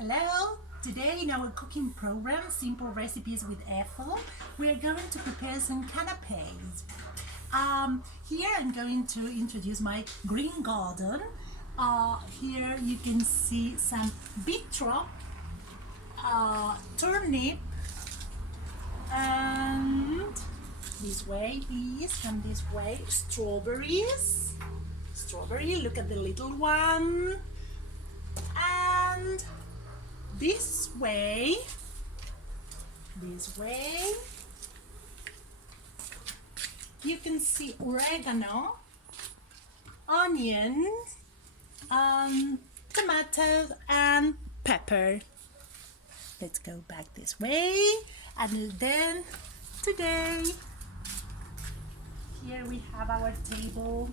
Hello! Today in our cooking program, Simple Recipes with Ethel, we are going to prepare some canapes. Here I'm going to introduce my green garden. Here you can see some beetroot, turnip, and this way, please, come this way, strawberries. Strawberry, look at the little one. And this way, you can see oregano, onions, tomatoes, and pepper. Let's go back this way, and then today, here we have our table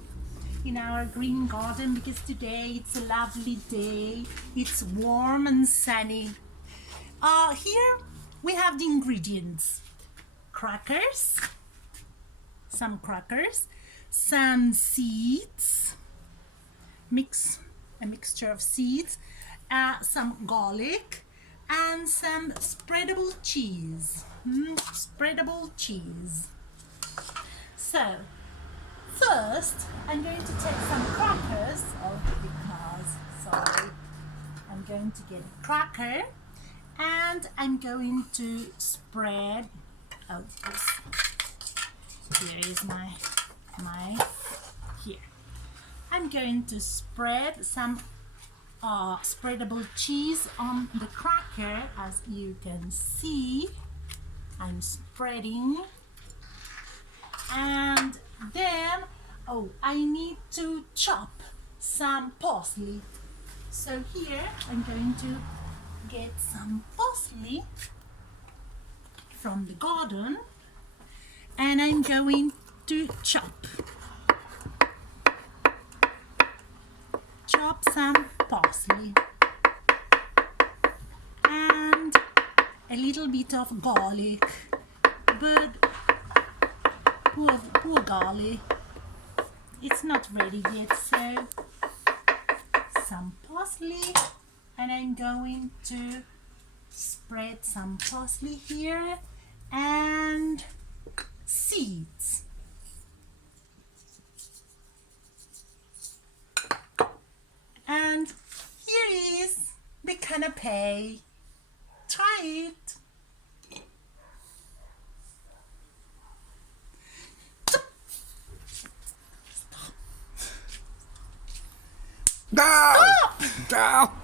in our green garden because today it's a lovely day. It's warm and sunny. Here we have the ingredients: crackers, some seeds, a mixture of seeds, some garlic, and some spreadable cheese. So first, I'm going to take some crackers. I'm going to get a cracker, and I'm going to spread. Here is my here. I'm going to spread some spreadable cheese on the cracker. As you can see, I'm spreading. And then, I need to chop some parsley. So here I'm going to get some parsley from the garden, and I'm going to chop some parsley and a little bit of garlic, but poor garlic, it's not ready yet. So some parsley, and I'm going to spread some parsley here, and seeds. And here is the canapé. Try it. Stop!